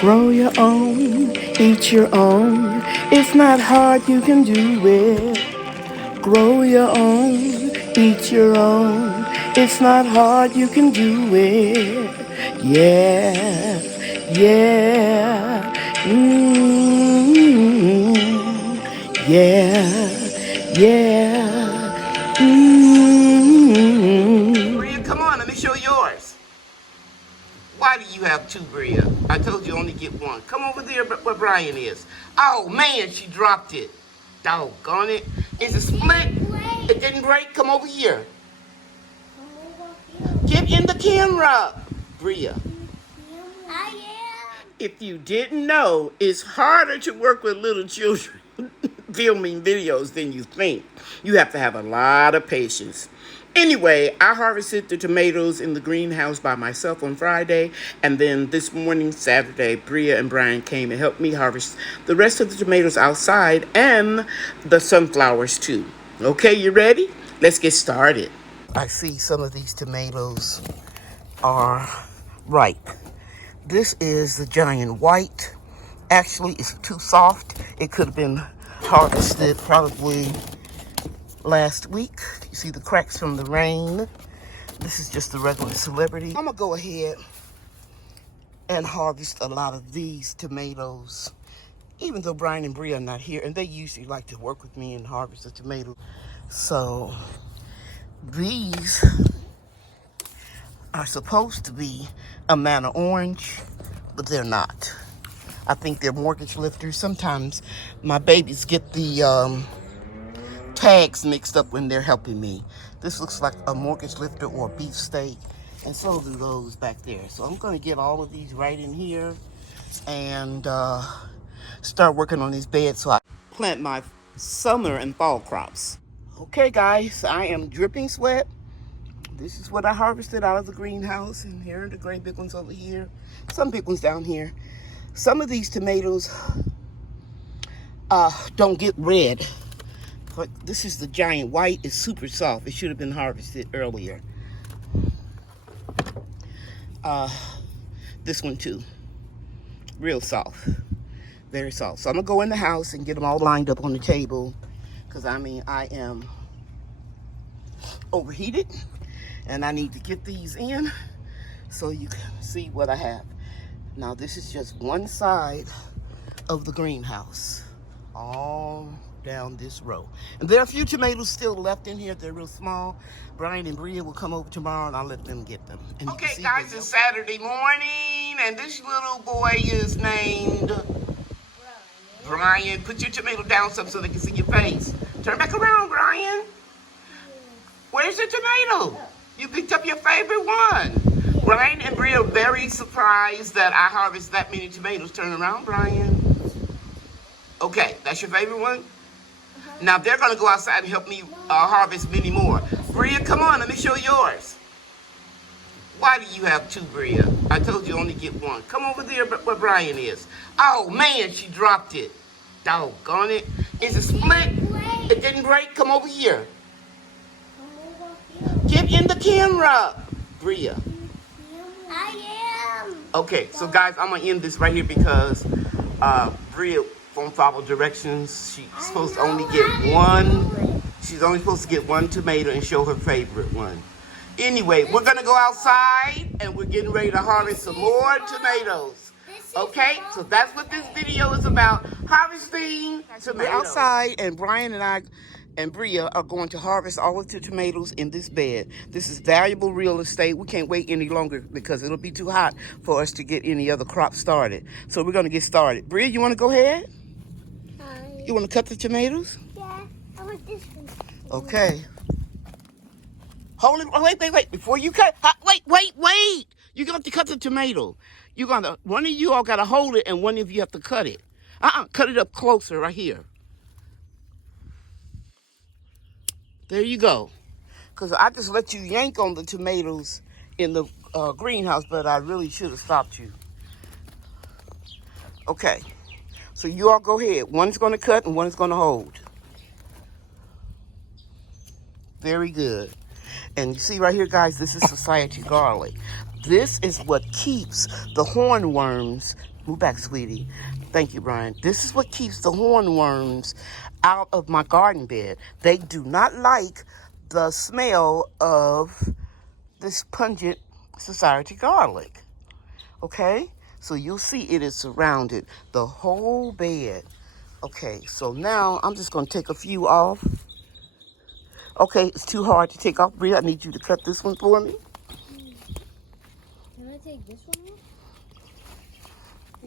Grow your own, eat your own. It's not hard, you can do it. Grow your own, eat your own. It's not hard, you can do it. Yeah, yeah. Yeah, yeah. Bria, come on, let me show yours. Why do you have two, Bria? I told you only get one. Come over there where Brian is. Oh, man, she dropped it. Doggone it. Is it split? It didn't break? Come over here. Get in the camera, Bria. I am. If you didn't know, it's harder to work with little children filming videos than you think. You have to have a lot of patience. Anyway, I harvested the tomatoes in the greenhouse by myself on Friday, and then this morning, Saturday, Bria and Brian came and helped me harvest the rest of the tomatoes outside and the sunflowers too. Okay, you ready? Let's get started. I see some of these tomatoes are ripe. This is the giant white. Actually, it's too soft. It could have been harvested probably last week. You see the cracks from the rain. This is just the regular celebrity. I'm gonna go ahead and harvest a lot of these tomatoes, even though Brian and Bria are not here, and they usually like to work with me and harvest the tomatoes. So these are supposed to be a manna orange, but they're not. I think they're mortgage lifters. Sometimes my babies get the tags mixed up when they're helping me. This looks like a mortgage lifter or a beefsteak, and so do those back there. So I'm going to get all of these right in here and start working on these beds so I plant my summer and fall crops. Okay, guys, I am dripping sweat. This is what I harvested out of the greenhouse, and here are the great big ones over here. Some big ones down here. Some of these tomatoes don't get red. But this is the giant white. It's super soft. It should have been harvested earlier. This one too. Real soft. Very soft. So I'm going to go in the house and get them all lined up on the table. Because, I mean, I am overheated. And I need to get these in so you can see what I have. Now, this is just one side of the greenhouse. All down this row. And there are a few tomatoes still left in here. They're real small. Brian and Bria will come over tomorrow and I'll let them get them. And okay, guys, it's Saturday morning and this little boy is named Brian. Put your tomato down some so they can see your face. Turn back around, Brian. Where's the tomato? You picked up your favorite one. Brian and Bria are very surprised that I harvest that many tomatoes. Turn around, Brian. Okay, that's your favorite one? Now they're going to go outside and help me harvest many more. Bria, come on, let me show yours. Why do you have two, Bria? I told you only get one. Come over there where Brian is. Oh, man, she dropped it. Doggone it. Is it split? It didn't break? Come over here. Get in the camera, Bria. I am. Okay, so guys, I'm going to end this right here because Bria won't follow directions. She's supposed to only get one. She's only supposed to get one tomato and show her favorite one. Anyway, we're going to go outside and we're getting ready to harvest some more tomatoes. Okay, so that's what this video is about. Harvesting tomatoes. We're outside and Brian and I and Bria are going to harvest all of the tomatoes in this bed. This is valuable real estate. We can't wait any longer because it'll be too hot for us to get any other crops started. So we're going to get started. Bria, you want to go ahead? You want to cut the tomatoes? Yeah, I want this one. Okay. Hold it. Oh, wait. Before you cut. Wait. You're going to cut the tomato. One of you all got to hold it and one of you have to cut it. Cut it up closer right here. There you go. Because I just let you yank on the tomatoes in the greenhouse, but I really should have stopped you. Okay. So you all go ahead. One's going to cut and one's going to hold. Very good. And you see right here, guys, this is society garlic. This is what keeps the hornworms Move back, sweetie. Thank you, Brian. This is what keeps the hornworms out of my garden bed. They do not like the smell of this pungent society garlic. Okay? So you'll see it is surrounded the whole bed. Okay, so now I'm just going to take a few off. Okay, it's too hard to take off. Bria, I need you to cut this one for me. Can I take this one off?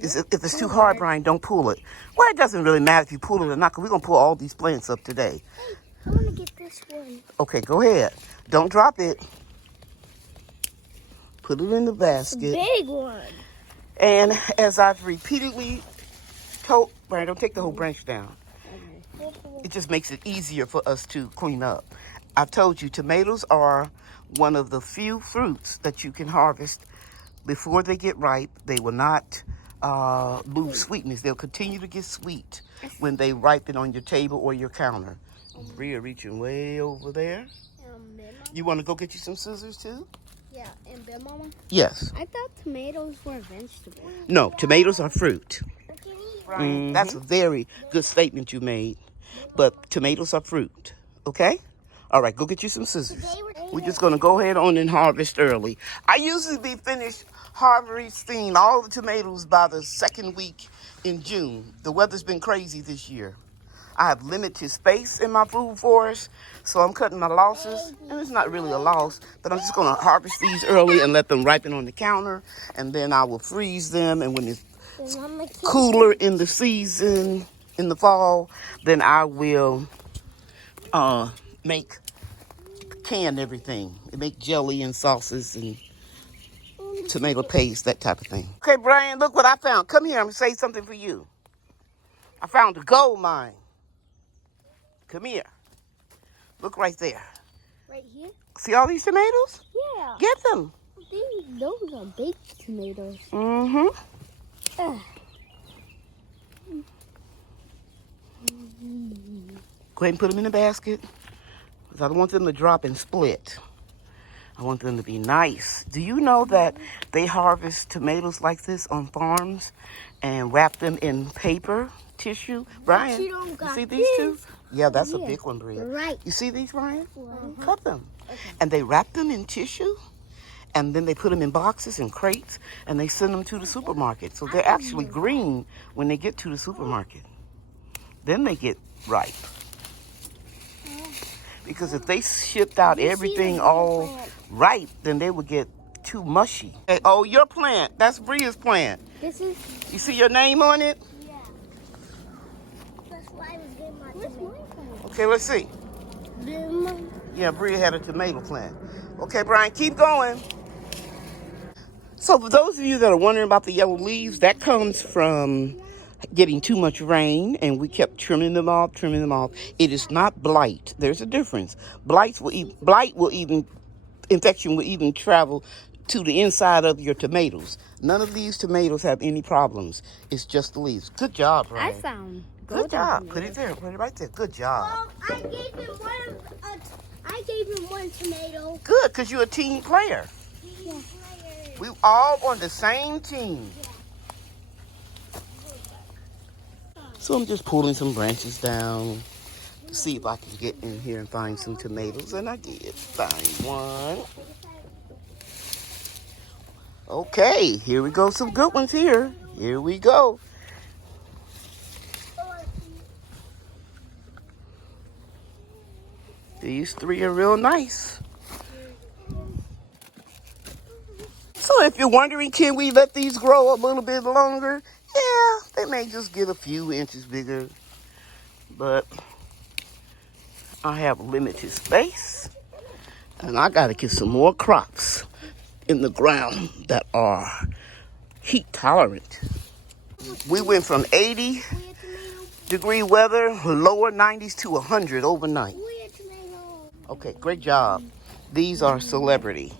If it's too hard, Brian, don't pull it. Well, it doesn't really matter if you pull it or not, because we're going to pull all these plants up today. Hey, I want to get this one. Okay, go ahead. Don't drop it. Put it in the basket. Big one. And as I've repeatedly told, Brian, don't take the whole branch down. It just makes it easier for us to clean up. I told you, tomatoes are one of the few fruits that you can harvest before they get ripe. They will not lose sweetness. They'll continue to get sweet when they ripen on your table or your counter. Bria reaching way over there. You want to go get you some scissors too? Yeah, and Bill Mama? Yes. I thought tomatoes were vegetables. No, tomatoes are fruit. That's a very good statement you made. But tomatoes are fruit. Okay? All right, go get you some scissors. We're just going to go ahead on and harvest early. I usually be finished harvesting all the tomatoes by the second week in June. The weather's been crazy this year. I have limited space in my food forest, so I'm cutting my losses. And it's not really a loss, but I'm just going to harvest these early and let them ripen on the counter. And then I will freeze them. And when it's cooler in the season, in the fall, then I will can everything. Make jelly and sauces and tomato paste, that type of thing. Okay, Brian, look what I found. Come here, I'm going to say something for you. I found a gold mine. Come here. Look right there. Right here? See all these tomatoes? Yeah. Get them. Those are big tomatoes. Mm-hmm. Go ahead and put them in the basket, because I don't want them to drop and split. I want them to be nice. Do you know that they harvest tomatoes like this on farms and wrap them in paper tissue? Brian, you see these two? Yeah, that's a big one, Bria. Right. You see these, Brian? Cut them. Okay. And they wrap them in tissue, and then they put them in boxes and crates, and they send them to the supermarket. So they're actually green when they get to the supermarket. Then they get ripe. Because if they shipped out everything all ripe, then they would get too mushy. Hey, oh, your plant. That's Bria's plant. This is... You see your name on it? Yeah. That's why I was getting my tomato. Okay, let's see. Yeah, Bria had a tomato plant. Okay, Brian, keep going. So for those of you that are wondering about the yellow leaves, that comes from getting too much rain, and we kept trimming them off. It is not blight. There's a difference. Infection will even travel to the inside of your tomatoes. None of these tomatoes have any problems. It's just the leaves. Good job, Brian. I found. Good job. Put it there. Put it right there. Good job. Well, I gave him one tomato. Good, because you're a team player. Yeah. We all on the same team. So I'm just pulling some branches down to see if I can get in here and find some tomatoes. And I did find one. Okay, here we go. Some good ones here. Here we go. These three are real nice. So if you're wondering, can we let these grow a little bit longer? Yeah, they may just get a few inches bigger. But I have limited space. And I got to get some more crops in the ground that are heat tolerant. We went from 80-degree weather, lower 90s to 100 overnight. Okay, great job. These are celebrity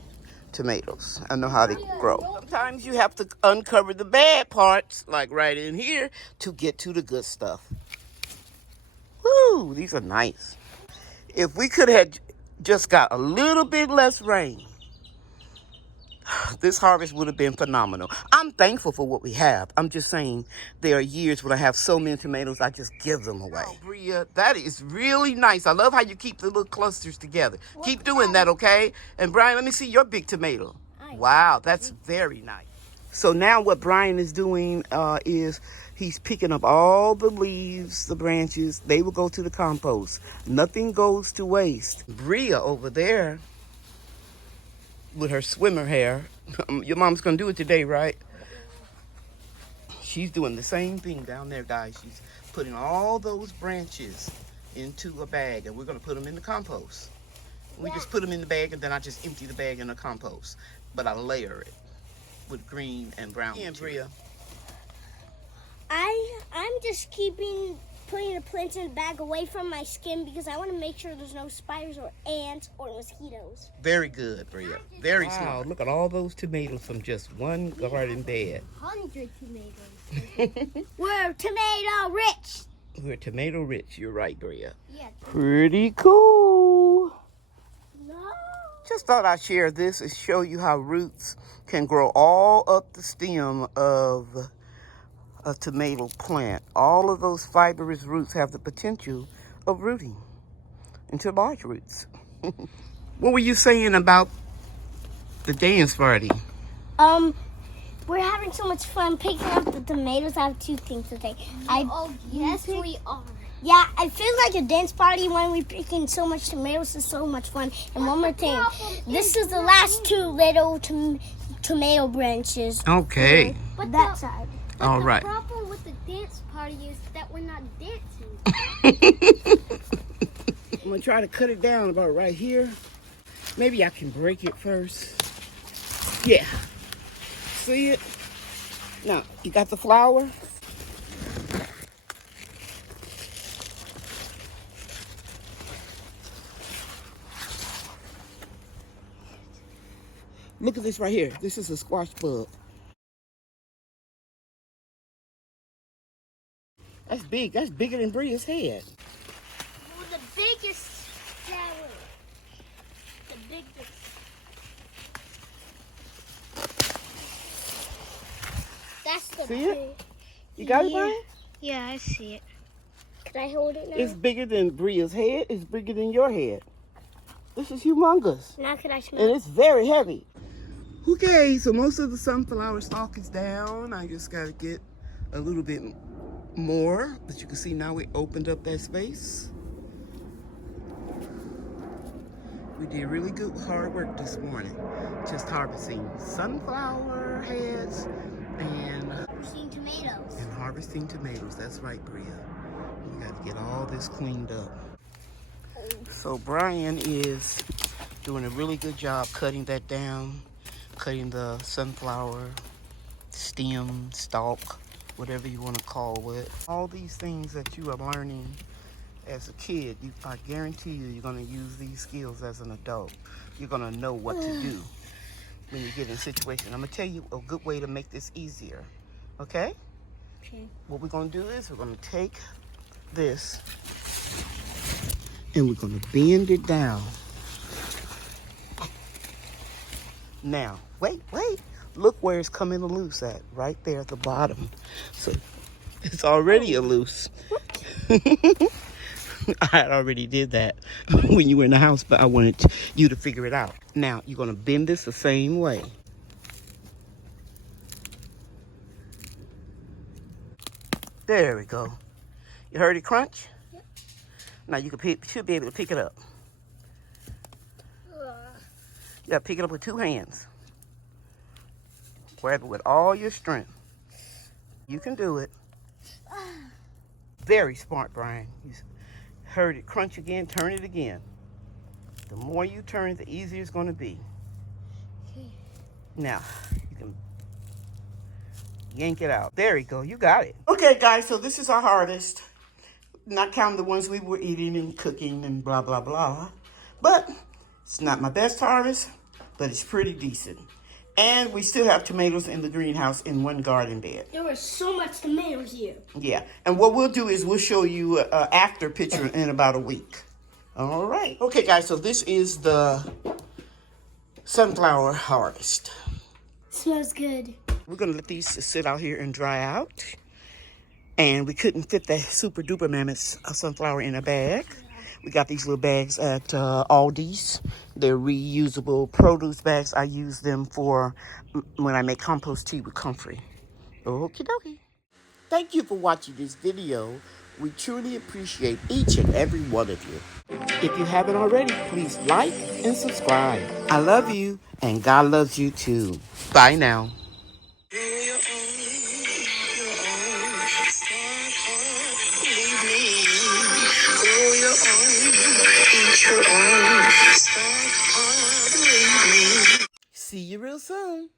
tomatoes. I know how they grow. Sometimes you have to uncover the bad parts, like right in here, to get to the good stuff. Woo, these are nice. If we could have just got a little bit less rain, This harvest would have been phenomenal. I'm thankful for what we have. I'm just saying there are years when I have so many tomatoes, I just give them away. Oh, Bria, that is really nice. I love how you keep the little clusters together. Keep doing that, okay? And Brian, let me see your big tomato. Wow, that's very nice. So now what Brian is doing is he's picking up all the leaves, the branches. They will go to the compost. Nothing goes to waste. Bria over there with her swimmer hair. Your mom's gonna do it today, right? She's doing the same thing down there, guys. She's putting all those branches into a bag, and we're gonna put them in the compost. We just put them in the bag, and then I just empty the bag in the compost. But I layer it with green and brown. Yeah, Bria. I'm just putting the plants in the bag away from my skin because I want to make sure there's no spiders or ants or mosquitoes. Very good, Bria. Very smart. Look at all those tomatoes from just one garden bed. 100 tomatoes. We're tomato rich. We're tomato rich. You're right, Bria. Yeah. Pretty cool. No. Just thought I'd share this and show you how roots can grow all up the stem of a tomato plant. All of those fibrous roots have the potential of rooting into large roots. What were you saying about the dance party? We're having so much fun picking up the tomatoes. I have two things to say. Yes, we are. Yeah, it feels like a dance party when we're picking so much tomatoes. It's so much fun. And one more thing. This is the last two little tomato branches. Okay. But that side. All right. The problem with the dance party is that we're not dancing. I'm going to try to cut it down about right here. Maybe I can break it first. Yeah. See it? Now, you got the flour? Look at this right here. This is a squash bug. That's big. That's bigger than Bria's head. Well, the biggest flower. The biggest. That's the See it? You got it, Brian? Yeah, I see it. Can I hold it now? It's bigger than Bria's head. It's bigger than your head. This is humongous. Now can I smell And it? it's very heavy. Okay, so most of the sunflower stalk is down. I just got to get a little bit more. But you can see now we opened up that space. We did really good hard work this morning. Just harvesting sunflower heads and harvesting tomatoes. That's right, Bria. We got to get all this cleaned up. So Brian is doing a really good job cutting that down, cutting the sunflower stem, stalk, whatever you want to call it. All these things that you are learning as a kid, I guarantee you're going to use these skills as an adult. You're going to know what to do when you get in a situation. I'm going to tell you a good way to make this easier, okay? Okay. What we're going to do is we're going to take this and we're going to bend it down. Now, wait. Look where it's coming loose at, right there at the bottom. So it's already a loose. I had already did that when you were in the house, but I wanted you to figure it out. Now, you're going to bend this the same way. There we go. You heard it crunch? Yep. Now, you should be able to pick it up. You got to pick it up with two hands. Grab it with all your strength. You can do it. Very smart, Brian. You heard it crunch again, turn it again. The more you turn, the easier it's going to be. Okay. Now, you can yank it out. There you go. You got it. Okay, guys, so this is our harvest. Not counting the ones we were eating and cooking and blah, blah, blah. But it's not my best harvest, but it's pretty decent. And we still have tomatoes in the greenhouse in one garden bed. There were so much tomatoes here. Yeah, and what we'll do is we'll show you an after picture in about a week. All right. Okay, guys, so this is the sunflower harvest. Smells good. We're gonna let these sit out here and dry out. And we couldn't fit the super duper mammoth sunflower in a bag. We got these little bags at Aldi's. They're reusable produce bags. I use them for when I make compost tea with comfrey. Okie dokie. Thank you for watching this video. We truly appreciate each and every one of you. If you haven't already, please like and subscribe. I love you, and God loves you too. Bye now. See you real soon.